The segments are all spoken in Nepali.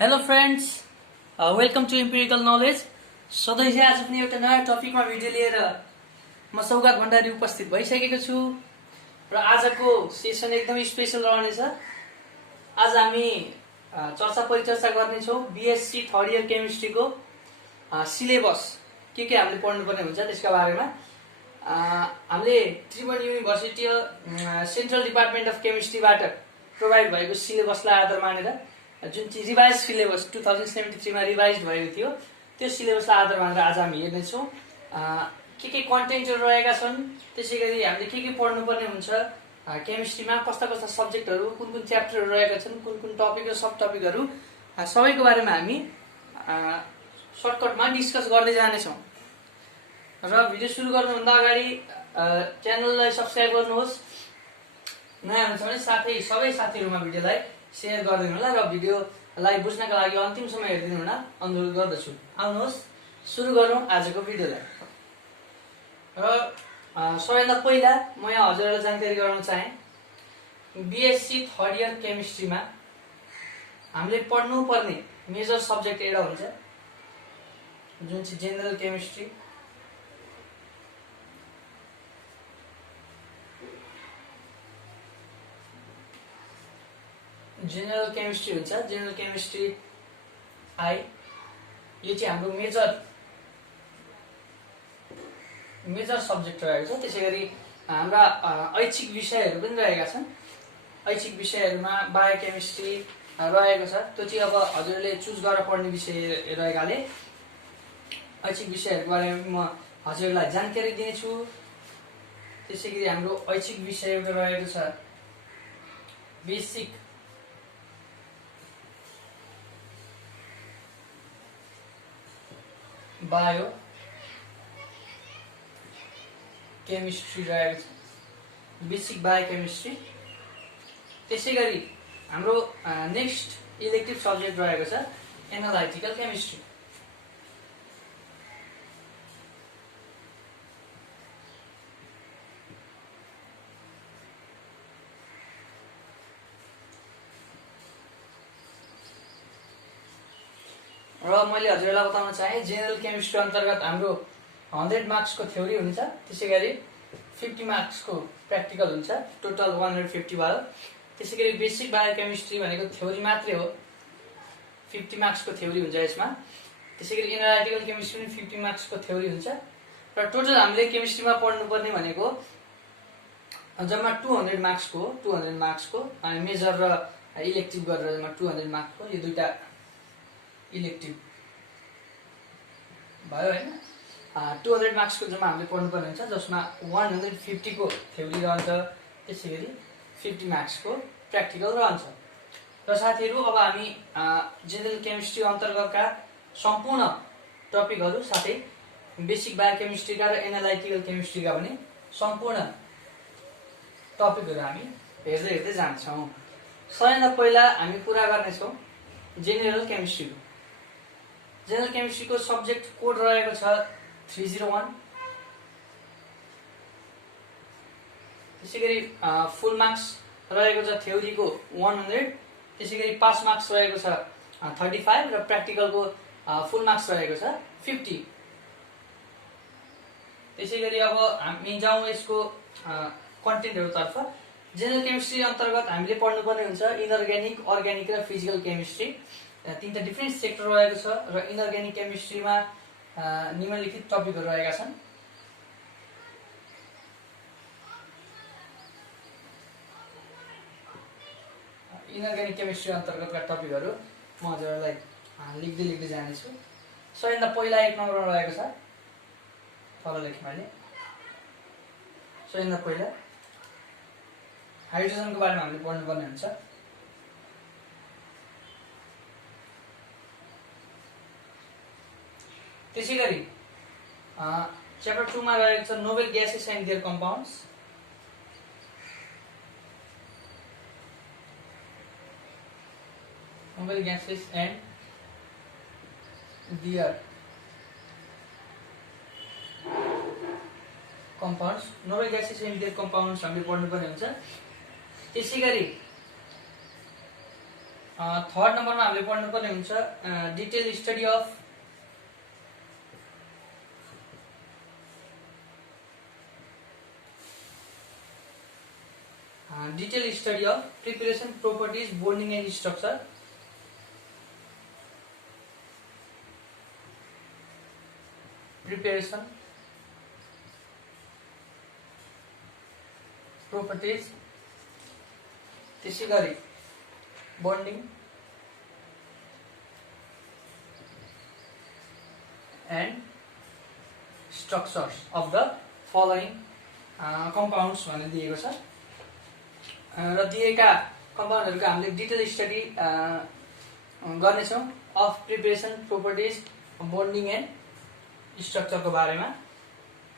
Hello friends, welcome to empirical knowledge. सधैँ चाहिँ आज पनि एउटा नयाँ टपिकमा भिडियो लिएर म सौगात भण्डारी उपस्थित भइसकेको छु र आजको सेसन एकदमै स्पेशल रहनेछ। आज हामी चर्चा परिचर्चा गर्नेछौँ बीएससी थर्ड इयर केमिस्ट्रीको सिलेबस के हामीले पढ्नुपर्ने हुन्छ त्यसका बारेमा। हामीले Tribhuvan University Central Department of केमिस्ट्रीबाट प्रोभाइड भएको सिलेबसलाई आधार मानेर जुन चाहिँ रिभाइज सिलेबस 2073 मा रिभाइज भएको थियो त्यो सिलेबसलाई आधार मानेर आज हामी हेर्नेछौँ के कन्टेन्टहरू रहेका छन्, त्यसै गरी हामीले के पढ्नुपर्ने हुन्छ केमिस्ट्रीमा, कस्ता कस्ता सब्जेक्टहरू, कुन च्याप्टरहरू रहेका छन्, कुन टपिक र सब टपिकहरू सबैको बारेमा हामी सर्टकटमा डिस्कस गर्दै जानेछौँ। र भिडियो सुरु गर्नुभन्दा अगाडि च्यानललाई सब्सक्राइब गर्नुहोस्, नयाँ हुन्छ भने सबै साथीहरूमा भिडियोलाई सेयर गरिदिनु होला र भिडियोलाई बुझ्नका लागि अन्तिमसम्म हेरिदिनु होला अनुरोध गर्दछु। आउनुहोस् सुरु गरौँ आजको भिडियोलाई। र सबैभन्दा पहिला म यहाँ हजुरहरूलाई जानकारी गराउन चाहे बीएससी थर्ड इयर केमिस्ट्रीमा हामीले पढ्नुपर्ने मेजर सब्जेक्ट एउटा हुन्छ जुन चाहिँ जेनरल केमिस्ट्री। जेनरल केमिस्ट्री हुन्छ, जेनरल केमिस्ट्री आई। यो चाहिँ हाम्रो मेजर सब्जेक्ट रहेको छ। त्यसै गरी हाम्रा ऐच्छिक विषयहरू पनि रहेका छन्। ऐच्छिक विषयहरूमा बायोकेमिस्ट्री रहेको छ, त्यो चाहिँ अब हजुरले चुज गरेर पढ्ने विषय रहेकाले ऐच्छिक विषयहरूको बारेमा म हजुरलाई जानकारी दिनेछु। त्यसै गरी हाम्रो ऐच्छिक विषय एउटा रहेको छ बेसिक बायो केमिस्ट्री रहेको छ, बेसिक बायो केमिस्ट्री। त्यसै गरी हाम्रो नेक्स्ट इलेक्टिभ सब्जेक्ट रहेको छ एनालाइटिकल केमिस्ट्री। र मैले हजुरलाई बताउन चाहे जेनरल केमिस्ट्री अन्तर्गत हाम्रो 100 मार्क्सको थ्योरी हुन्छ, त्यसै गरी 50 मार्क्सको प्र्याक्टिकल हुन्छ, टोटल 150 भयो। त्यसै गरी बेसिक बायो केमिस्ट्री भनेको थ्योरी मात्रै हो, 50 मार्क्सको थ्योरी हुन्छ यसमा। त्यसै गरी एनालाइटिकल केमिस्ट्री पनि 50 मार्क्सको थ्योरी हुन्छ र टोटल हामीले केमिस्ट्रीमा पढ्नुपर्ने भनेको जम्मा 200 मार्क्सको हो। 200 मार्क्सको मेजर र इलेक्टिभ गरेर जम्मा 200 मार्क्सको यो दुईटा इलेक्टिभ भयो हैन। 200 मार्क्सको जम्मा हामीले पढ्नुपर्ने हुन्छ, जसमा 150 को थ्योरी रहन्छ, त्यसै गरी 50 मार्क्सको प्र्याक्टिकल रहन्छ। र साथीहरू अब हामी जेनरल केमिस्ट्री अन्तर्गतका सम्पूर्ण टपिकहरू साथै बेसिक बायो केमिस्ट्रीका र एनालाइटिकल केमिस्ट्रीका पनि सम्पूर्ण टपिकहरू हामी हेर्दै जान्छौँ। सबैभन्दा पहिला हामी कुरा गर्नेछौँ जेनरल केमिस्ट्रीको। जेनरल केमिस्ट्रीको सब्जेक्ट कोड रहेको छ 301। त्यसै गरी फुल मार्क्स रहेको छ थ्योरीको 100, त्यसै गरी पास मार्क्स रहेको छ 35 र प्र्याक्टिकलको फुल मार्क्स रहेको छ 50। त्यसै गरी अब हामी जाउँ यसको कन्टेन्टहरुतर्फ। जेनरल केमिस्ट्री अन्तर्गत हामीले पढ्नुपर्ने हुन्छ इनअर्ग्यानिक, अर्ग्यानिक र फिजिकल केमिस्ट्री। तीनटा डिफ्रेन्ट सेक्टर रहेको छ र इनअर्ग्यानिक केमिस्ट्रीमा निम्नलिखित टपिकहरू रहेका छन्। इनअर्ग्यानिक केमिस्ट्री अन्तर्गतका टपिकहरू म हजुरलाई लेख्दै जानेछु। सबैभन्दा पहिला 1 नम्बरमा रहेको छ, तल लेखेँ मैले। सबैभन्दा पहिला हाइड्रोजनको बारेमा हामीले पढ्नुपर्ने हुन्छ। त्यसै गरी च्याप्टर 2 मा रहेको छ noble gases and their compounds. Noble gases and their compounds, noble gases and their compounds हामीले पढ्नुपर्ने हुन्छ। त्यसै गरी थर्ड नम्बरमा हामीले पढ्नुपर्ने हुन्छ detail study of preparation properties bonding and structure preparation properties त्यसै गरी bonding and structures of the following compounds भनेर दिएको छ र दिएका कम्पाउन्डहरूको हामीले डिटेल स्टडी गर्नेछौँ of preparation properties bonding and स्ट्रक्चरको बारेमा।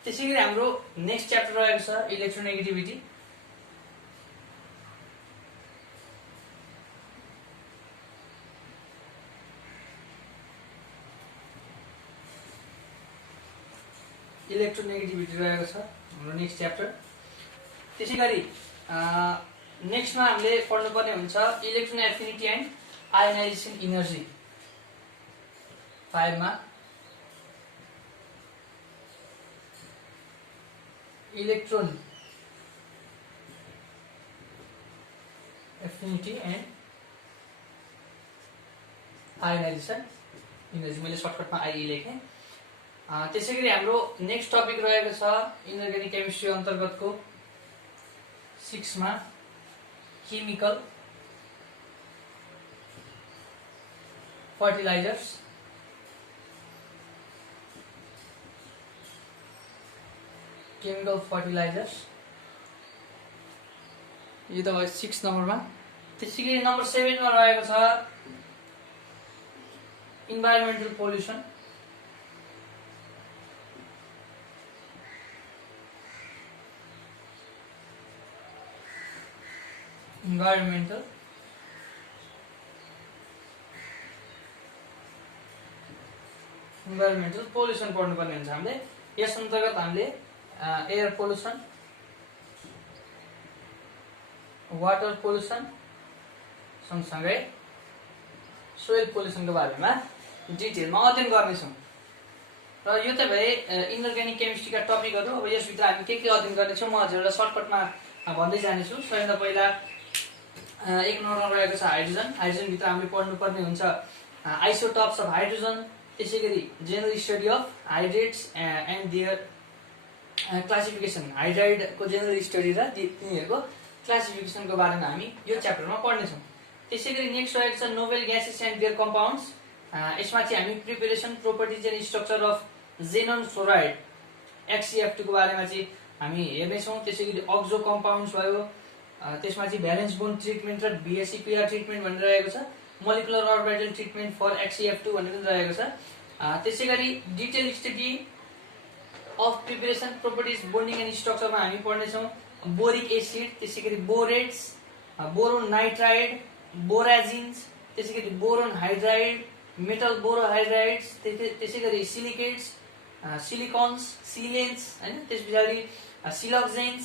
त्यसै गरी हाम्रो नेक्स्ट च्याप्टर रहेको छ इलेक्ट्रोनेगेटिभिटी। इलेक्ट्रोनेगेटिभिटी रहेको छ हाम्रो नेक्स्ट च्याप्टर। त्यसै गरी नेक्स्टमा हामीले पढ्नुपर्ने हुन्छ electron affinity and ionisation energy 5 मा electron affinity and ionisation energy, मैले सर्टकटमा आइए लेखेँ। त्यसै गरी हाम्रो नेक्स्ट टपिक रहेको छ इनअर्ग्यानिक केमिस्ट्री अन्तर्गतको 6 मा केमिकल फर्टिलाइजर्स। केमिकल फर्टिलाइजर्स यो त भयो 6 नम्बरमा। त्यसै गरी नम्बर 7 मा रहेको छ इन्भाइरोमेन्टल पोल्युसन। इन्भाइरोमेन्टल पोल्युसन पढ्नुपर्ने हुन्छ हामीले। यस अन्तर्गत हामीले एयर पोल्युसन, वाटर पोल्युसन सँगसँगै सोइल पोल्युसनको बारेमा डिटेलमा अध्ययन गर्नेछौँ। र यो त भए इनअर्ग्यानिक केमिस्ट्रीका टपिकहरू। अब यसभित्र हामी के अध्ययन गर्नेछौँ म हजुरहरूलाई सर्टकटमा भन्दै जानेछु। सबैभन्दा पहिला 1 नम्बरमा रहेको छ हाइड्रोजन। हाइड्रोजनभित्र हामीले पढ्नुपर्ने हुन्छ आइसोटप्स अफ हाइड्रोजन, त्यसै गरी general study of hydrates and their classification. हाइड्राइडको जेनरल स्टडी र तिनीहरूको क्लासिफिकेसनको बारेमा हामी यो च्याप्टरमा पढ्नेछौँ। त्यसै गरी नेक्स्ट रहेको छ noble gases and their compounds. यसमा चाहिँ हामी preparation properties and structure of xenon fluoride XCF2 को बारेमा चाहिँ हामी हेर्नेछौँ। त्यसै गरी अक्जो कम्पाउन्ड्स भयो, त्यसमा चाहिँ भ्यालेन्स बोन्ड ट्रिटमेन्ट र VSEPR ट्रिटमेन्ट भनेर रहेको छ। Molecular orbital treatment for XCF2 भनेर पनि रहेको छ। त्यसै गरी detail study of preparation properties bonding and स्ट्रक्चरमा हामी पढ्नेछौँ बोरिक एसिड, त्यसै गरी बोरेट्स, बोरोन नाइट्राइड, बोराजिन्स, त्यसै गरी बोरोन हाइड्राइड, मेटल बोरोहाइड्राइड्स, त्यसै गरी सिलिकेट्स, सिलिकन्स, सिलेन्स हैन, त्यस पछाडि siloxanes,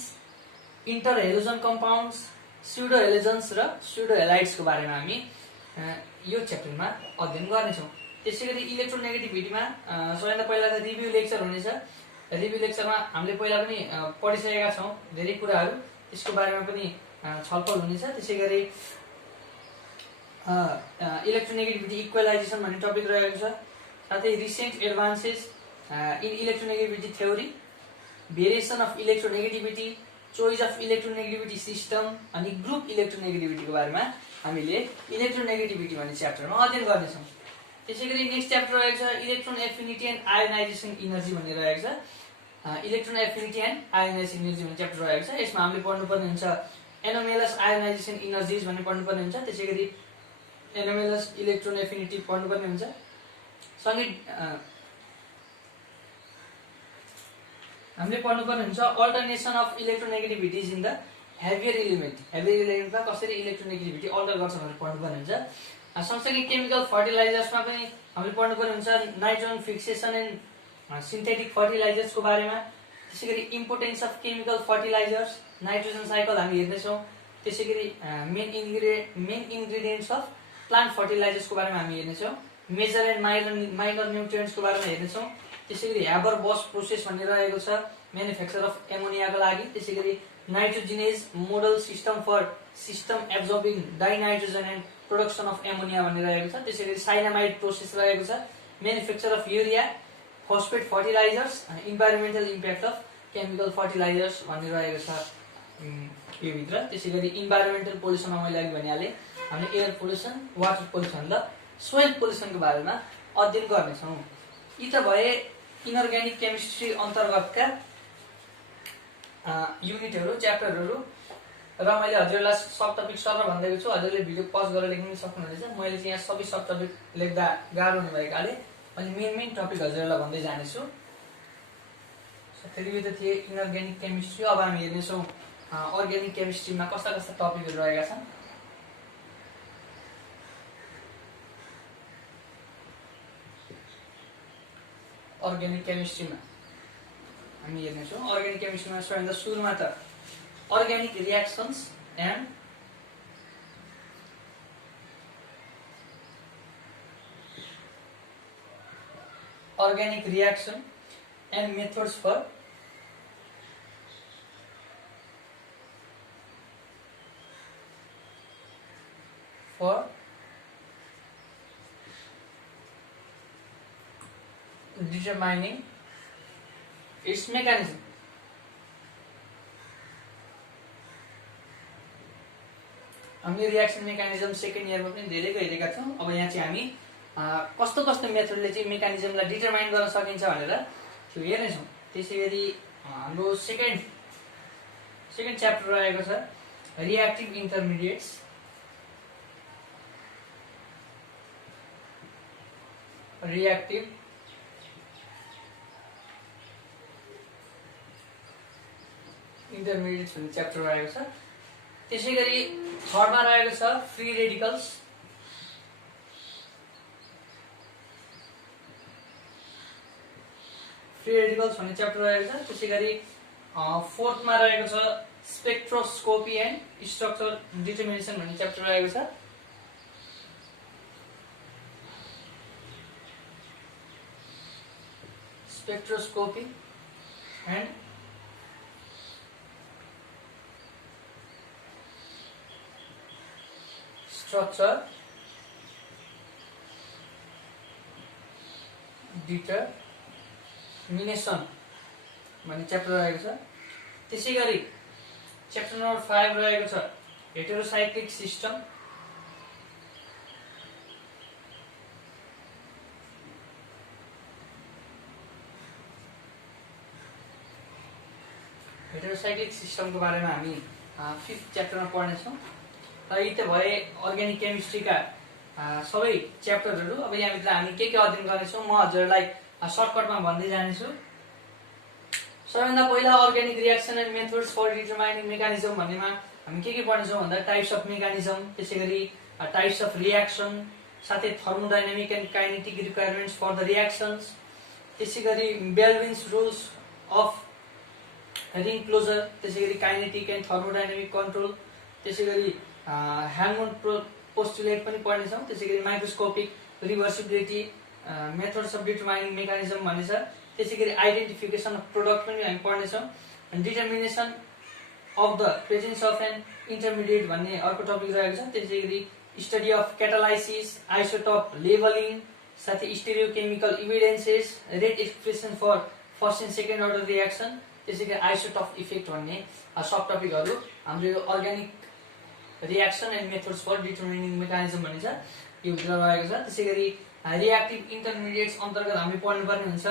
interhalogen compounds, pseudo halogens र स्युडो हेलाइड्सको बारेमा हामी यो च्याप्टरमा अध्ययन गर्नेछौँ। त्यसै गरी इलेक्ट्रोनेगेटिभिटीमा सबैभन्दा पहिला त रिभ्यू लेक्चर हुनेछ। रिभ्यू लेक्चरमा हामीले पहिला पनि पढिसकेका छौँ धेरै कुराहरू, त्यसको बारेमा पनि छलफल हुनेछ। त्यसै गरी इलेक्ट्रोनेगेटिभिटी इक्वलाइजेसन भन्ने टपिक रहेको छ। साथै recent advances in electronegativity theory, variation of electronegativity, choice of electronegativity system अनि ग्रुप इलेक्ट्रोनेगेटिभिटीको बारेमा हामीले इलेक्ट्रोनेगेटिभिटी भन्ने च्याप्टरमा अध्ययन गर्नेछौँ। त्यसै गरी नेक्स्ट च्याप्टर रहेको छ electron affinity and ionisation energy भन्ने रहेको छ। Electron affinity and ionisation energy भन्ने च्याप्टर रहेको छ। यसमा हामीले पढ्नुपर्ने हुन्छ एनोमेलस आयोनाइजेसन इनर्जिज भन्ने पढ्नुपर्ने हुन्छ। त्यसै गरी एनोमेलस इलेक्ट्रोन एफिनिटी पढ्नुपर्ने हुन्छ। सँगै हामीले पढ्नुपर्ने हुन्छ alternation of electronegativities in the heavier element. Heavier एलिमेन्टमा कसरी इलेक्ट्रोनेगेटिभिटी अल्टर गर्छ भनेर पढ्नुपर्ने हुन्छ। सँगसँगै केमिकल फर्टिलाइजर्समा पनि हामीले पढ्नुपर्ने हुन्छ नाइट्रोजन फिक्सेसन एन्ड सिन्थेटिक फर्टिलाइजर्सको बारेमा। त्यसै गरी importance of chemical fertilizers, nitrogen cycle हामी हेर्नेछौँ। त्यसै गरी मेन इन्ग्रिडियन्ट्स अफ प्लान्ट फर्टिलाइजर्सको बारेमा हामी हेर्नेछौँ, मेजर एन्ड माइनर न्युट्रिएन्ट्सको बारेमा हेर्नेछौँ, त्यसै गरी ह्याबर बस प्रोसेस भन्ने रहेको छ म्यानुफ्याक्चर अफ एमोनियाको लागि, त्यसै गरी nitrogenase model system for system absorbing dinitrogen and production of ammonia भन्ने रहेको छ, त्यसै गरी साइनामाइड प्रोसेस रहेको छ, manufacture of urea, phosphate fertilisers, environmental impact of chemical fertilisers भन्ने रहेको छ यो भित्र। त्यसै गरी इन्भाइरोमेन्टल पोल्युसनमा मैले अघि भनिहालेँ, हामीले एयर पोल्युसन, वाटर पोल्युसन र सोइल पोल्युसनको बारेमा अध्ययन गर्नेछौँ। यी त भए इनअर्ग्यानिक केमिस्ट्री अन्तर्गतका युनिटहरू, च्याप्टरहरू, र मैले हजुरलाई सब टपिक सर भनिदिएको छु। हजुरले भिडियो पज गरेर लेख्न सक्नुहुनेछ। मैले चाहिँ यहाँ सबै सब टपिक लेख्दा गाह्रो हुनुभएकाले मैले मेन टपिक हजुरलाई भन्दै जानेछु। फेरि यो त थिए इनअर्ग्यानिक केमिस्ट्री। अब हामी हेर्नेछौँ अर्ग्यानिक केमिस्ट्रीमा कस्ता कस्ता टपिकहरू रहेका छन्। अर्ग्यानिक केमिस्ट्रीमा हामी हेर्नेछौँ, अर्ग्यानिक केमिस्ट्रीमा सबैभन्दा सुरुमा त organic reactions and organic reaction and methods for determining its mechanism. हामीले रियाक्सन मेकानिजम सेकेन्ड इयरमा पनि धेरैको हेरेका छौँ। अब यहाँ चाहिँ हामी कस्तो कस्तो मेथडले चाहिँ मेकानिजमलाई डिटरमाइन गर्न सकिन्छ भनेर त्यो हेर्नेछौँ। त्यसै गरी हाम्रो सेकेन्ड च्याप्टर रहेको छ रियाक्टिभ इन्टरमिडिएट्स। रियाक्टिभ इन्टरमिडिएट्स भन्ने च्याप्टर रहेको छ। त्यसै गरी थर्डमा रहेको छ फ्री रेडिकल्स। फ्री रेडिकल्स भन्ने च्याप्टर रहेको छ। त्यसै गरी फोर्थमा रहेको छ स्पेक्ट्रोस्कोपी एन्ड स्ट्रक्चर डिटर्मिनेसन भन्ने च्याप्टर रहेको छ। स्पेक्ट्रोस्कोपी एन्ड स्ट्रक्चर डिटरमिनेसन भन्ने च्याप्टर रहेको छ। त्यसै गरी च्याप्टर नम्बर 5 रहेको छ हेटेरोसाइक्लिक सिस्टम। हेटेरोसाइक्लिक सिस्टमको बारेमा हामी 5th च्याप्टरमा पढ्नेछौँ। र यी त भए अर्ग्यानिक केमिस्ट्रीका सबै च्याप्टरहरू। अब यहाँभित्र हामी के अध्ययन गर्नेछौँ म हजुरलाई सर्टकटमा भन्दै जानेछु। सबैभन्दा पहिला organic reaction and methods for determining mechanism भन्नेमा हामी के पढ्नेछौँ भन्दा टाइप्स अफ मेकानिजम, त्यसै गरी टाइप्स अफ रियाक्सन, साथै thermodynamic and kinetic requirements for the reactions, त्यसै गरी Baldwin's rules of ring closure, त्यसै गरी काइनेटिक एन्ड थर्मोडाइनामिक कन्ट्रोल, त्यसै गरी ह्यान्डमोन पोस्टुलेट पनि पढ्नेछौँ। त्यसै गरी microscopic reversibility, methods of determining mechanism भन्ने छ। त्यसै गरी आइडेन्टिफिकेसन अफ प्रोडक्ट पनि हामी पढ्नेछौँ। Determination of the presence of an intermediate भन्ने अर्को टपिक रहेको छ। त्यसै गरी study of catalysis, isotope levelling, साथै stereochemical evidences, rate expression for first and second order reaction, त्यसै गरी आइसोटप इफेक्ट भन्ने सब टपिकहरू हाम्रो यो organic reaction and methods for determining mechanism भन्ने छ यो भित्र रहेको छ। त्यसै गरी रियाक्टिभ इन्टरमिडिएट्स अन्तर्गत हामी पढ्नुपर्ने हुन्छ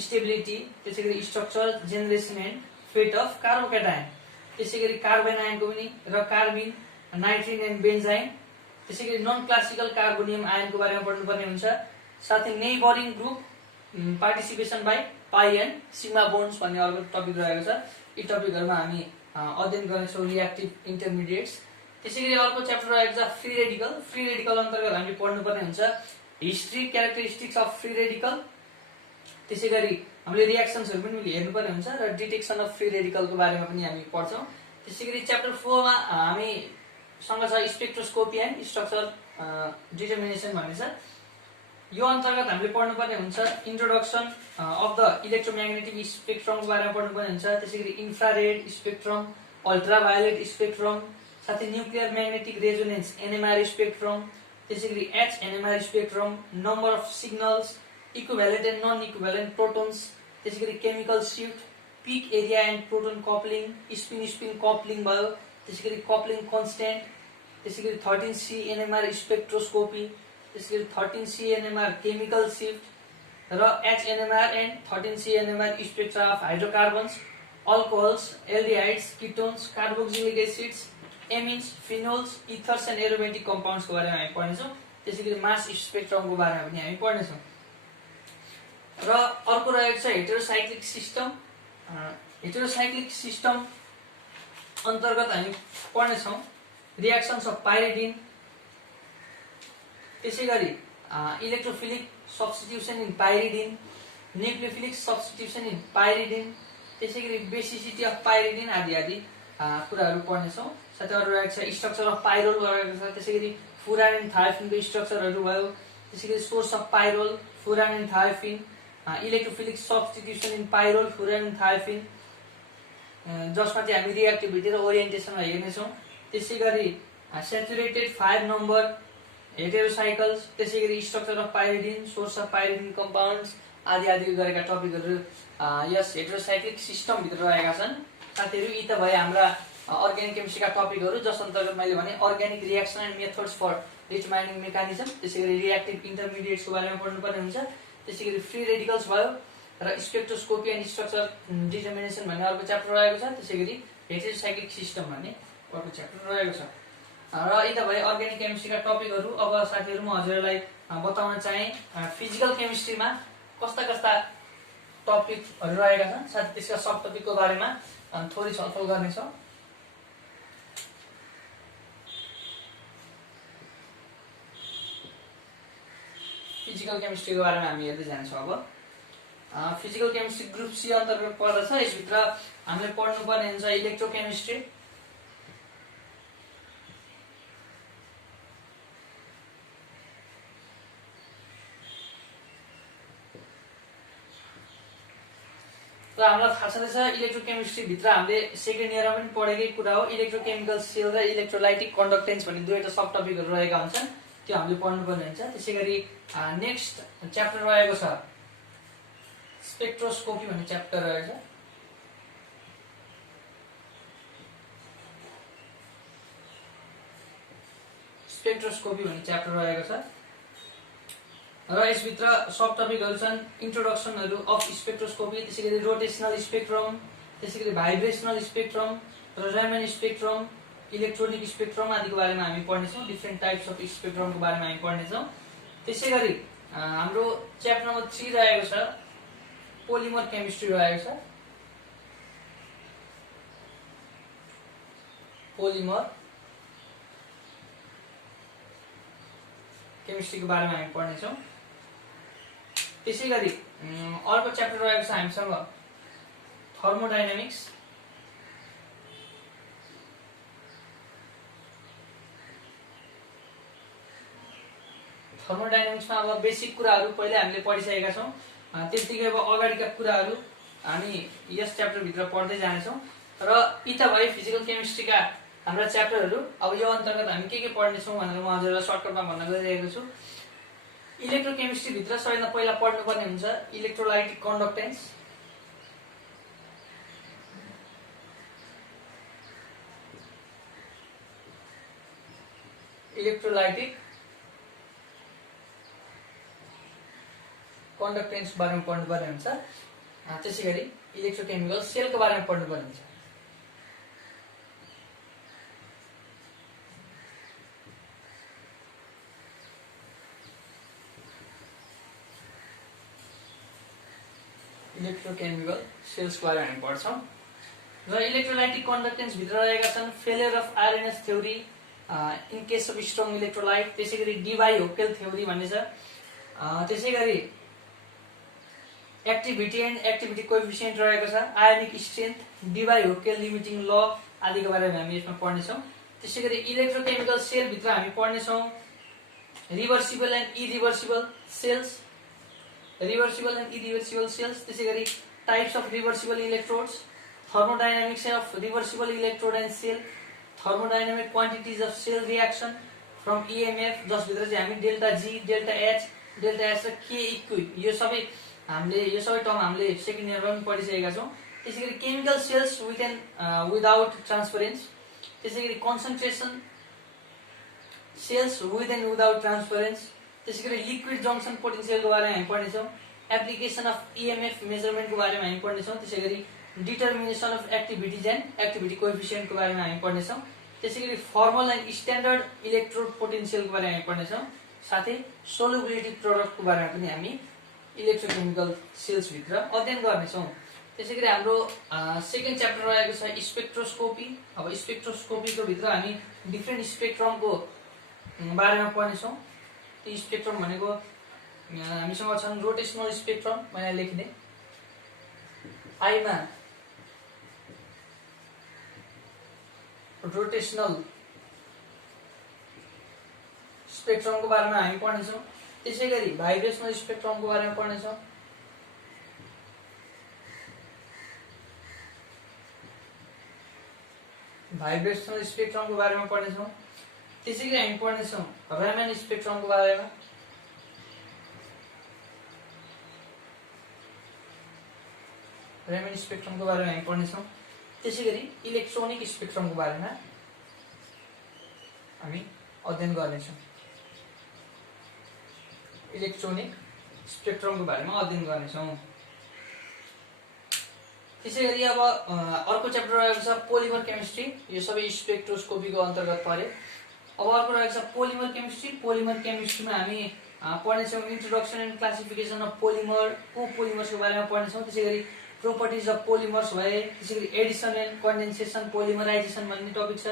स्टेबिलिटी, त्यसै गरी structure, generation and fate of carbocation, त्यसै गरी कार्बन आयनको पनि र कार्बिन, नाइट्रिन एन्ड बेन्जाइन, त्यसै गरी नन क्लासिकल कार्बोनियम आयनको बारेमा पढ्नुपर्ने हुन्छ। साथै neighbouring group, participation by pi and sigma bonds भन्ने अर्को टपिक रहेको छ। यी टपिकहरूमा हामी अध्ययन गर्नेछौँ रियाक्टिभ इन्टरमिडिएट्स। त्यसै गरी अर्को च्याप्टर रहेको छ फ्री रेडिकल। फ्री रेडिकल अन्तर्गत हामी पढ्नुपर्ने हुन्छ history, characteristics of free radical, त्यसै गरी हामीले रियाक्सन्सहरू पनि हेर्नुपर्ने हुन्छ र डिटेक्सन अफ फ्री रेडिकलको बारेमा पनि हामी पढ्छौँ। त्यसै गरी च्याप्टर 4 मा हामीसँग छ स्पेक्ट्रोस्कोपी एन्ड स्ट्रक्चर डिटर्मिनेसन भन्ने छ। यो अन्तर्गत हामीले पढ्नुपर्ने हुन्छ इन्ट्रोडक्सन अफ द इलेक्ट्रोम्याग्नेटिक स्पेक्ट्रमको बारेमा पढ्नुपर्ने हुन्छ, त्यसैगरी इन्फ्रारेड स्पेक्ट्रम, अल्ट्राभायोलेट स्पेक्ट्रम, साथै nuclear magnetic resonance NMR spectrum, त्यसैगरी H NMR spectrum, number of signals, equivalent and non equivalent protons, त्यसैगरी chemical shift, peak area and proton coupling, spin spin coupling भयो, त्यसैगरी कपलिङ कन्स्टेन्ट, त्यसैगरी 13C एनएमआर स्पेक्ट्रोस्कोपी, त्यसैगरी 13C एनएमआर केमिकल शिफ्ट र H NMR and 13C NMR spectra of hydrocarbons, alcohols, aldehydes, ketones, carboxylic acids, amines, phenols, ethers and aromatic कम्पाउन्ड्सको बारेमा हामी पढ्नेछौँ। त्यसैगरी मास स्पेक्ट्रमको बारेमा पनि हामी पढ्नेछौँ। र अर्को रहेको छ हेटेरोसाइक्लिक सिस्टम। हेटेरोसाइक्लिक सिस्टम अन्तर्गत हामी पढ्नेछौँ रियाक्सन्स अफ पाइरिडिन, त्यसैगरी electrophilic substitution in pyridine, nucleophilic substitution in pyridine, त्यसैगरी बेसिसिटी अफ पाइरिडिन आदि आदि कुराहरू पढ्नेछौँ। साथै अरू रहेको छ स्ट्रक्चर अफ पाइरोल रहेको छ, त्यसैगरी फुरान एन्ड थायोफिनको स्ट्रक्चरहरू भयो, त्यसैगरी source of pyrrole, फुरान and thiophene, electrophilic substitution in pyrrole, फुरान and thiophene, जसमा चाहिँ हामी रिएक्टिभिटी र ओरिएन्टेसनमा हेर्नेछौँ। त्यसैगरी सेचुरेटेड फायर नम्बर, हेटेरोसाइकल्स, त्यसैगरी structure of pyridine, source of pyridine compounds आदि आदि गरेका टपिकहरू यस हेटेरोसाइक्लिक सिस्टमभित्र रहेका छन्। साथीहरू यी त भए हाम्रा अर्ग्यानिक केमिस्ट्रीका टपिकहरू, जस अन्तर्गत मैले भने organic reaction and methods for determining mechanism, त्यसैगरी रिएक्टिभ इन्टरमिडिएट्सको बारेमा पढ्नुपर्ने हुन्छ, त्यसैगरी फ्री रेडिकल्स भयो र स्पेक्ट्रोस्कोपी एन्ड स्ट्रक्चर डिटर्मिनेसन भन्ने अर्को च्याप्टर रहेको छ, त्यसैगरी हेटेरोसाइक्लिक सिस्टम भन्ने अर्को च्याप्टर रहेको छ। र यी त भए अर्ग्यानिक केमिस्ट्रीका टपिकहरू। अब साथीहरू म हजुरहरूलाई बताउन चाहे फिजिकल केमिस्ट्रीमा कस्ता कस्ता टपिकहरू रहेका छन्, साथै त्यसका सब टपिकको बारेमा थोरै छलफल गर्नेछौँ। फिजिकल केमिस्ट्रीको बारेमा हामी हेर्दै जान्छौँ। अब फिजिकल केमिस्ट्री ग्रुप सी अन्तर्गत पर्दछ। यसभित्र हामीले पढ्नुपर्ने हुन्छ इलेक्ट्रोकेमिस्ट्री, र हामीलाई थाहा छँदैछ इलेक्ट्रोकेमिस्ट्री भित्र हामीले सेकेन्ड इयरमा पनि पढेकै कुरा हो, इलेक्ट्रोकेमिकल सेल र इलेक्ट्रोलाइटिक कन्डक्टेन्स भन्ने दुईवटा सब टपिकहरू रहेका हुन्छन्, त्यो हामीले पढ्नुपर्ने हुन्छ। त्यसैगरी नेक्स्ट च्याप्टर रहेको छ स्पेक्ट्रोस्कोपी भन्ने च्याप्टर रहेको छ। स्पेक्ट्रोस्कोपी भन्ने च्याप्टर रहेको छ र यसभित्र सब टपिकहरू छन् इन्ट्रोडक्सनहरू अफ स्पेक्ट्रोस्कोपी, त्यसैगरी रोटेसनल स्पेक्ट्रम, त्यसैगरी भाइब्रेसनल स्पेक्ट्रम र रेमन स्पेक्ट्रम, इलेक्ट्रोनिक स्पेक्ट्रम आदिको बारेमा हामी पढ्नेछौँ। डिफ्रेन्ट टाइप्स अफ स्पेक्ट्रमको बारेमा हामी पढ्नेछौँ। त्यसैगरी हाम्रो च्याप्टर नम्बर 3 रहेको छ पोलिमर केमिस्ट्री रहेको छ। पोलिमर केमिस्ट्रीको बारेमा हामी पढ्नेछौँ। त्यसैगरी अर्को च्याप्टर रहेको छ हामीसँग थर्मोडाइनामिक्स। थर्मोडाइनामिक्समा अब बेसिक कुराहरू पहिले हामीले पढिसकेका छौँ, त्यतिकै अब अगाडिका कुराहरू हामी यस च्याप्टरभित्र पढ्दै जानेछौँ। र यी त भए फिजिकल केमिस्ट्रीका हाम्रा च्याप्टरहरू। अब यो अन्तर्गत हामी के पढ्नेछौँ भनेर म हजुरलाई सर्टकटमा भन्न गइरहेको छु। इलेक्ट्रोकेमिस्ट्री भित्र सबैभन्दा पहिला पढ्नुपर्ने हुन्छ इलेक्ट्रोलाइटिक कन्डक्टेन्स। इलेक्ट्रोलाइटिक कन्डक्टेन्स बारेमा पढ्नुपर्ने हुन्छ। त्यसैगरी इलेक्ट्रोकेमिकल सेलको बारेमा पढ्नुपर्ने हुन्छ। इलेक्ट्रोकेमिकल सेल्सको बारेमा हामी पढ्छौँ। र इलेक्ट्रोलाइटिक कन्डक्टेन्स भित्र रहेका छन् failure of RNS theory in case of strong electrolyte, त्यसैगरी डिवाई होकेल थ्योरी भन्ने छ, त्यसैगरी एक्टिभिटी एन्ड एक्टिभिटी कोएफिसिएन्ट रहेको छ, आयोनिक स्ट्रेन्थ, डिवाई होकेल लिमिटिङ ल आदिको बारेमा हामी यसमा पढ्नेछौँ। त्यसैगरी इलेक्ट्रोकेमिकल सेल भित्र हामी पढ्नेछौँ reversible and irreversible cells, reversible and irreversible cells. त्यसै गरी types of reversible electrodes, thermodynamics of reversible electrode and cell, thermodynamic quantities of cell reaction from EMF, जसभित्र चाहिँ हामी डेल्टा जी, डेल्टा एच र के इक्विप यो सबै टर्म हामीले सेकेन्ड इयरमा पनि पढिसकेका छौँ। त्यसै गरी chemical cells with and without transference, त्यसै गरी concentration cells with and without transference, त्यसै गरी लिक्विड जङ्सन पोटेन्सियलको बारेमा हामी पढ्नेछौँ, एप्लिकेसन अफ इएमएफ मेजरमेन्टको बारेमा हामी पढ्नेछौँ, त्यसै गरी determination of activities and activity कोएफिसिएन्टको बारेमा हामी पढ्नेछौँ, त्यसै गरी फर्मल एन्ड स्ट्यान्डर्ड इलेक्ट्रोड पोटेन्सियलको बारेमा हामी पढ्नेछौँ, साथै सोलुबिलिटी प्रोडक्टको बारेमा पनि हामी इलेक्ट्रोकेमिकल सेल्सभित्र अध्ययन गर्नेछौँ। त्यसै गरी हाम्रो सेकेन्ड च्याप्टर रहेको छ स्पेक्ट्रोस्कोपी। अब स्पेक्ट्रोस्कोपीको भित्र हामी डिफ्रेन्ट स्पेक्ट्रमको बारेमा पढ्नेछौँ। त्यो स्पेक्ट्रम भनेको हामीसँग छन् रोटेसनल स्पेक्ट्रम, मैले लेख्ने आईमा रोटेसनल स्पेक्ट्रमको बारेमा हामी पढ्नेछौँ। त्यसै गरी भाइब्रेसनल स्पेक्ट्रमको बारेमा पढ्नेछौँ। भाइब्रेसनल स्पेक्ट्रमको बारेमा पढ्नेछौँ। त्यसै गरी हामी पढ्नेछौँ रामन स्पेक्ट्रमको बारेमा, रामन स्पेक्ट्रमको बारेमा हामी पढ्नेछौँ। त्यसै गरी इलेक्ट्रोनिक स्पेक्ट्रमको बारेमा हामी अध्ययन गर्नेछौँ। इलेक्ट्रोनिक स्पेक्ट्रमको बारेमा अध्ययन गर्नेछौँ। त्यसै गरी अब अर्को च्याप्टर रहेको छ पोलिमर केमिस्ट्री। यो सबै स्पेक्ट्रोस्कोपीको अन्तर्गत परे। अब अर्को रहेको छ पोलिमर केमिस्ट्री। पोलिमर केमिस्ट्रीमा हामी पढ्नेछौँ introduction and classification of polymer, कोपोलिमर्सको बारेमा पढ्नेछौँ। त्यसै गरी प्रोपर्टिज अफ पोलिमर्स भए, त्यसै गरी एडिसन एन्ड कन्डेन्सेसन, पोलिमराइजेसन भन्ने टपिक छ,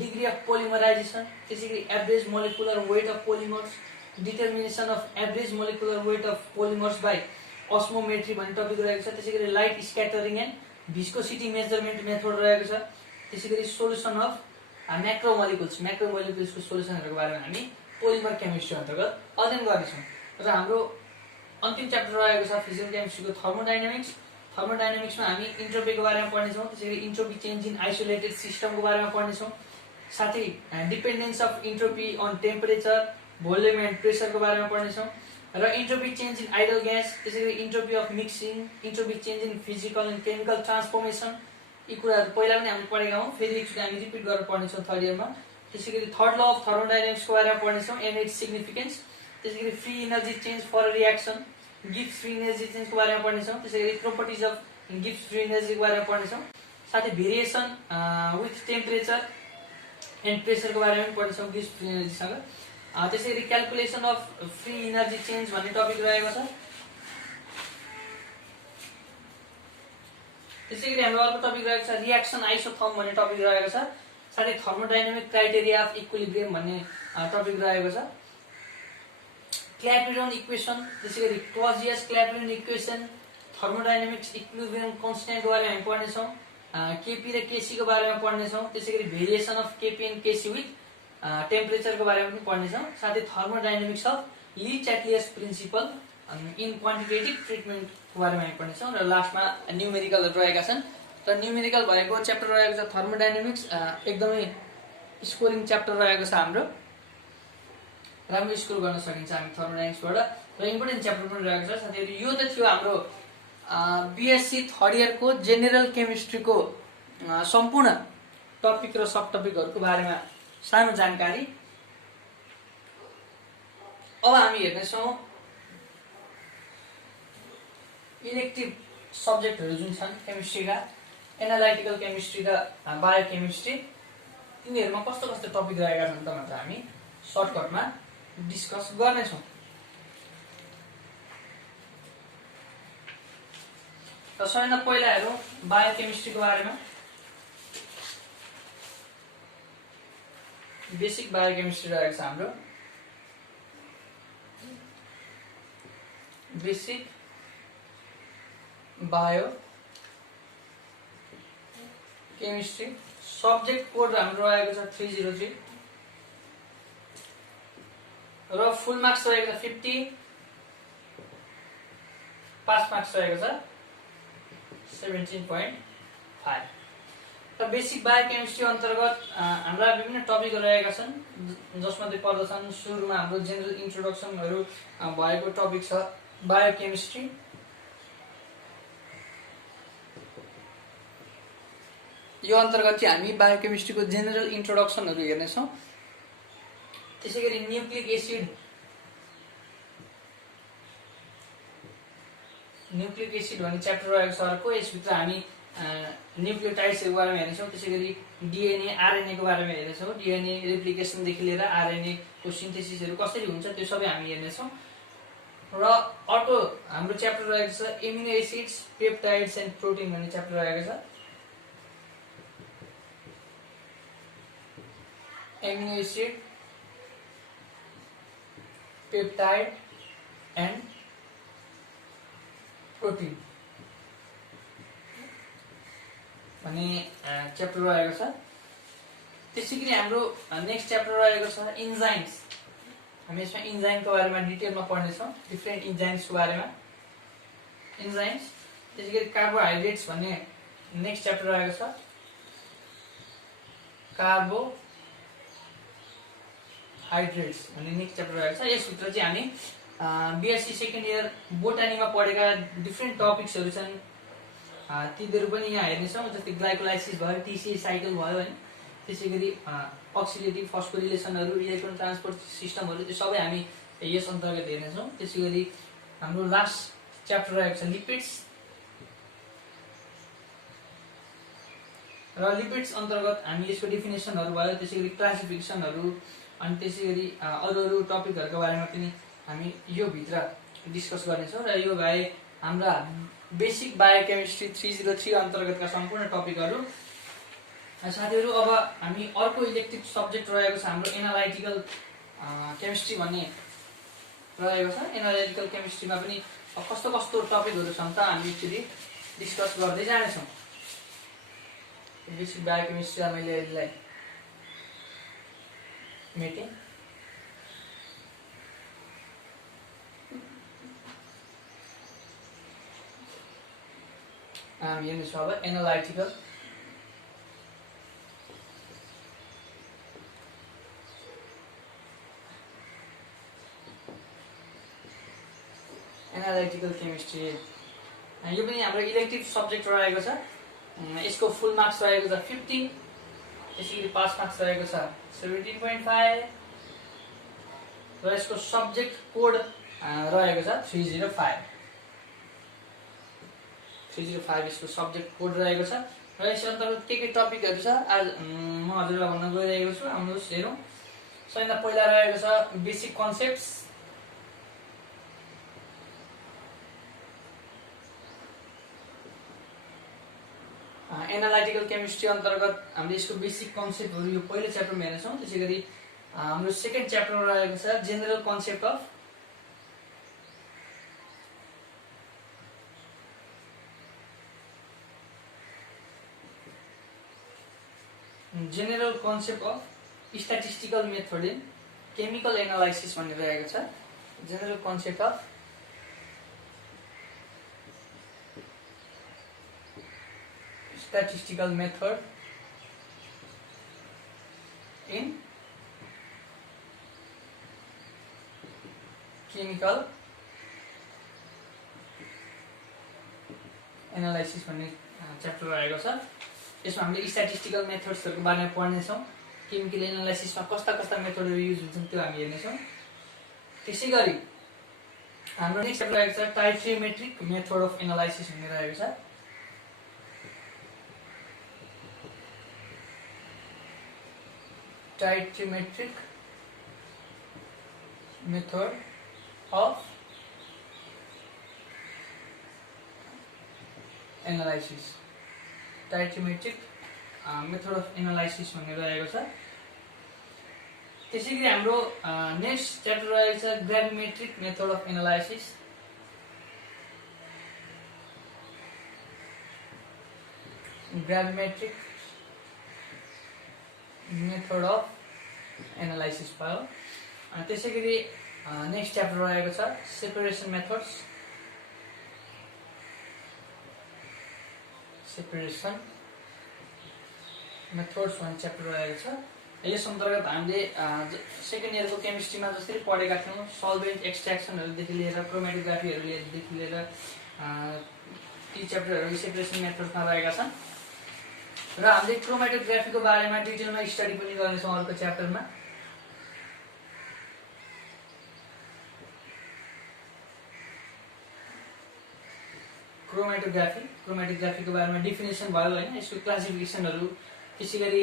डिग्री अफ पोलिमराइजेसन, त्यसै गरी average molecular weight of polymers, determination of average molecular weight of polymers by osmometry भन्ने टपिक रहेको छ। त्यसै गरी light scattering and viscosity measurement method रहेको छ। त्यसै गरी सोल्युसन अफ म्याक्रोमोलिकुल्सको सोल्युसनहरूको बारेमा हामी पोलिमर केमिस्ट्री अन्तर्गत अध्ययन गर्नेछौँ। र हाम्रो अन्तिम च्याप्टर रहेको छ फिजिकल केमिस्ट्रीको थर्मोडाइनामिक्स। थर्मोडाइनामिक्समा हामी इन्ट्रोपीको बारेमा पढ्नेछौँ। त्यसै गरी इन्ट्रोपी चेन्ज इन आइसोलेटेड सिस्टमको बारेमा पढ्नेछौँ। साथै dependence of entropy on temperature, volume and प्रेसरको बारेमा पढ्नेछौँ। र entropy change in ideal gas, त्यसै गरी entropy of mixing, entropy change in physical and chemical transformation, यी कुराहरू पहिला पनि हामीले पढेका हौँ, फेरि एकचोटि हामी रिपिट गरेर पढ्नेछौँ थर्ड इयरमा। त्यसै गरी थर्ड ल अफ थर्मोडाइनामिक्सको बारेमा पढ्नेछौँ एन्ड इट्स सिग्निफिकेन्स। त्यसै गरी free energy change for reaction, Gibbs free energy चेन्जको बारेमा पढ्नेछौँ। त्यसै गरी प्रोपर्टिज अफ गिब्स फ्री इनर्जीको बारेमा पढ्नेछौँ। साथै भेरिएसन विथ टेम्परेचर एन्ड प्रेसरको बारेमा पनि पढ्नेछौँ गिब्स फ्री इनर्जीसँग। त्यसै गरी calculation of free energy change भन्ने टपिक रहेको छ। त्यसै गरी हाम्रो अर्को टपिक रहेको छ रियाक्सन आइसोथर्म भन्ने टपिक रहेको छ। साथै थर्मोडाइनामिक क्राइटेरिया अफ इक्विलिब्रियम भन्ने टपिक रहेको छ। क्ल्यापेरन इक्वेसन, त्यसै गरी क्लजियस क्ल्यापेरन इक्वेसन, थर्मोडाइनामिक्स इक्विलिब्रियम कन्स्ट्यान्टको बारेमा हामी पढ्नेछौँ। केपी र केसीको बारेमा पढ्नेछौँ। त्यसै गरी variation of Kp and Kc with टेम्परेचरको बारेमा पनि पढ्नेछौँ। साथै thermodynamics of Le Chatelier's principle in quantitative ट्रिटमेन्टको बारेमा हामी पढ्नेछौँ। र लास्टमा न्युमेरिकलहरू रहेका छन्। र न्युमेरिकल भएको च्याप्टर रहेको छ थर्मोडाइनामिक्स, एकदमै स्कोरिङ च्याप्टर रहेको छ हाम्रो, राम्रो स्कोर गर्न सकिन्छ हामी थर्मोडाइनामिक्सबाट। र इम्पोर्टेन्ट च्याप्टर पनि रहेको छ। साथीहरू यो त थियो हाम्रो बिएससी थर्ड इयरको जेनरल केमिस्ट्रीको सम्पूर्ण टपिक र सब टपिकहरूको बारेमा सानो जानकारी। अब हामी हेर्नेछौँ इलेक्टिभ सब्जेक्टहरू जुन छन् केमिस्ट्रीका, एनालाइटिकल केमिस्ट्री र बायोकेमिस्ट्री, तिनीहरूमा कस्तो कस्तो टपिक रहेका छन् त भनेर हामी सर्टकटमा डिस्कस गर्नेछौँ। र सबैभन्दा पहिला हेरौँ बायोकेमिस्ट्रीको बारेमा। बेसिक बायोकेमिस्ट्री रहेको छ हाम्रो। Basic bio chemistry subject code हाम्रो रहेको छ 303। र फुल मार्क्स रहेको छ 50, पास मार्क्स रहेको छ 17.5। र बेसिक बायोकेमिस्ट्री अन्तर्गत हाम्रा विभिन्न टपिकहरू रहेका छन्, जसमध्ये पर्दछन् सुरुमा हाम्रो जेनरल इन्ट्रोडक्सनहरू भएको टपिक छ बायोकेमिस्ट्री। यो अन्तर्गत चाहिँ हामी बायोकेमिस्ट्रीको जेनरल इन्ट्रोडक्सनहरू हेर्नेछौँ। त्यसैगरी न्युक्लिक एसिड भन्ने च्याप्टर रहेको छ अर्को। यसभित्र हामी न्युक्लियोटाइड्सहरूको बारेमा हेर्नेछौँ। त्यसैगरी डिएनए आरएनए को बारेमा हेर्नेछौँ। डिएनए रेप्लिकेसनदेखि लिएर आरएनए को सिन्थेसिसहरू कसरी हुन्छ त्यो सबै हामी हेर्नेछौँ। र अर्को हाम्रो च्याप्टर रहेको छ amino acids, peptides and protein भन्ने च्याप्टर रहेको छ। Amino acid, peptide and protein भन्ने च्याप्टर रहेको छ। त्यसैगरी हाम्रो नेक्स्ट च्याप्टर रहेको छ इन्जाइम्स। हामी यसमा इन्जाइमको बारेमा डिटेलमा पढ्नेछौँ, डिफ्रेन्ट इन्जाइम्सको बारेमा। इन्जाइम्स, त्यसैगरी कार्बोहाइड्रेट्स भन्ने नेक्स्ट च्याप्टर रहेको छ। कार्बोहाइड्रेट्स भन्ने नेक्स्ट च्याप्टर रहेको छ। यसभित्र चाहिँ हामी बिएससी सेकेन्ड इयर बोटानीमा पढेका डिफ्रेन्ट टपिक्सहरू छन्, तीहरू पनि यहाँ हेर्नेछौँ। जस्तै ग्लाइकोलाइसिस भयो, टिसिए साइकल भयो हैन, त्यसैगरी अक्सिडेटिभ फस्फोरिलेसनहरू, इलेक्ट्रोन ट्रान्सपोर्ट सिस्टमहरू, त्यो सबै हामी यस अन्तर्गत हेर्नेछौँ। त्यसैगरी हाम्रो लास्ट च्याप्टर रहेको छ लिपिड्स। र लिपिड्स अन्तर्गत हामी यसको डेफिनेसनहरू भयो, त्यसैगरी क्लासिफिकेसनहरू, अनि त्यसैगरी अरू टपिकहरूको बारेमा पनि हामी यो भित्र डिस्कस गर्नेछौँ। र यो भए हाम्रा बेसिक बायोकेमिस्ट्री 303 अन्तर्गतका सम्पूर्ण टपिकहरू। साथीहरू, अब हामी अर्को इलेक्टिभ सब्जेक्ट रहेको छ हाम्रो एनालाइटिकल केमिस्ट्री भन्ने रहेको छ। एनालाइटिकल केमिस्ट्रीमा पनि कस्तो कस्तो टपिकहरू छन् त हामी फेरि डिस्कस गर्दै जानेछौँ। बेसिक बायोकेमिस्ट्रीलाई मैले यसलाई मेटेँ। हामी हेर्नेछौँ अब एनालाइटिकल। एनालाइटिकल केमिस्ट्री यो पनि हाम्रो इलेक्टिभ सब्जेक्ट रहेको छ। यसको फुल मार्क्स रहेको छ 50, त्यसैगरी पास मार्क्स रहेको छ 17.5 र यसको सब्जेक्ट कोड रहेको छ 305 यसको सब्जेक्ट कोड रहेको छ। र यस अन्तर्गत के टपिकहरू छ आज म हजुरलाई भन्न गइरहेको छु। आउनुहोस् हेरौँ। सबैभन्दा पहिला रहेको छ बेसिक कन्सेप्ट्स। एनालाइटिकल केमिस्ट्री अन्तर्गत हामीले यसको बेसिक कन्सेप्टहरू यो पहिलो च्याप्टरमा हेर्नेछौँ। त्यसैगरी हाम्रो सेकेन्ड च्याप्टरमा रहेको छ general concept of statistical method in chemical analysis भन्ने रहेको छ। General concept of statistical method in chemical analysis भन्ने च्याप्टर रहेको छ। यसमा हामीले स्ट्याटिस्टिकल मेथड्सहरूको बारेमा पढ्नेछौँ। केमिकल एनालाइसिसमा कस्ता कस्ता मेथडहरू युज हुन्छन् त्यो हामी हेर्नेछौँ। त्यसैगरी हाम्रो नेक्स्ट च्याप्टर रहेको छ टाइट्रियोमेट्रिक मेथड अफ एनालाइसिस भन्ने रहेको छ। Titrimetric method of analysis. Titrimetric method of analysis भन्ने रहेको छ। त्यसैगरी हाम्रो नेक्स्ट च्याप्टर रहेको छ gravimetric method of analysis. Gravimetric method of analysis भयो। त्यसैगरी नेक्स्ट च्याप्टर रहेको छ सेपरेसन मेथड्स। सेपरेसन मेथड्स भन्ने च्याप्टर रहेको छ। यस अन्तर्गत हामीले सेकेन्ड इयरको केमिस्ट्रीमा जसरी पढेका थियौँ सल्भेन्ट एक्सट्र्याक्सनहरूदेखि लिएर क्रोमेटोग्राफीहरूदेखि लिएर ती च्याप्टरहरू सेपरेसन मेथड्समा रहेका छन् र हामीले क्रोमेटोग्राफीको बारेमा डिटेलमा स्टडी पनि गर्नेछौँ अर्को च्याप्टरमा। क्रोमेटोग्राफीको बारेमा डिफिनेसन भयो होइन, यसको क्लासिफिकेसनहरू, त्यसै गरी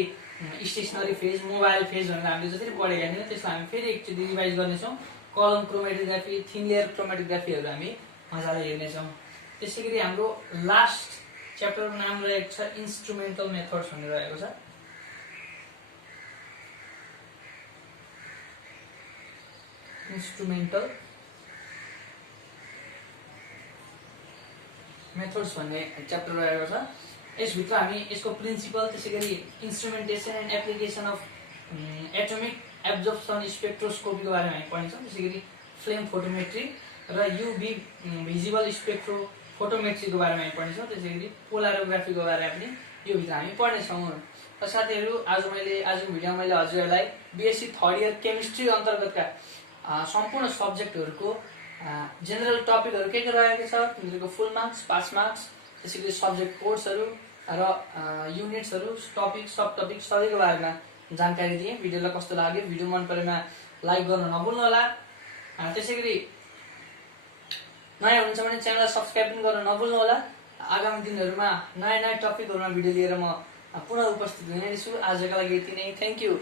स्टेसनरी फेज, मोबाइल फेज भनेर हामीले जसरी पढेका थियौँ त्यसलाई हामी फेरि एकचोटि रिभाइज गर्नेछौँ। कलम क्रोमेटोग्राफी, थिन लेयर क्रोमेटोग्राफीहरू हामी मजाले हेर्नेछौँ। त्यसै गरी हाम्रो लास्ट च्याप्टरको नाम रहेको छ इन्स्ट्रुमेन्टल मेथड्स भन्ने रहेको छ। इन्स्ट्रुमेन्टल मेथड्स भन्ने च्याप्टर रहेको छ। यसभित्र हामी यसको प्रिन्सिपल, त्यसै गरी instrumentation and application of atomic absorption स्पेक्ट्रोस्कोपीको बारेमा हामी पढ्नेछौँ। त्यसै गरी फ्लेम फोटोमेट्री र युभी भिजिबल स्पेक्ट्रो फोटोमेट्रीको बारेमा हामी पढ्नेछौँ। त्यसै गरी पोलारोग्राफीको बारेमा पनि यो भित्र हामी पढ्नेछौँ। र साथीहरू, आजको भिडियोमा मैले हजुरहरूलाई बिएससी थर्ड इयर केमिस्ट्री अन्तर्गतका सम्पूर्ण सब्जेक्टहरूको जेनरल टपिकहरू के रहेको छ, तिनीहरूको फुल मार्क्स, पास मार्क्स, त्यसै गरी सब्जेक्ट कोर्सहरू र युनिट्सहरू, टपिक, सब टपिक सबैको बारेमा जानकारी दिएँ। भिडियोलाई कस्तो लाग्यो, भिडियो मन परेमा लाइक गर्न नभुल्नु होला। त्यसै गरी नयाँ हुनुहुन्छ भने च्यानललाई सब्सक्राइब पनि गर्न नभुल्नु होला। आगामी दिनहरूमा नयाँ टपिकहरूमा भिडियो लिएर म पुनः उपस्थित हुनेछु। आजका लागि यति नै। Thank you.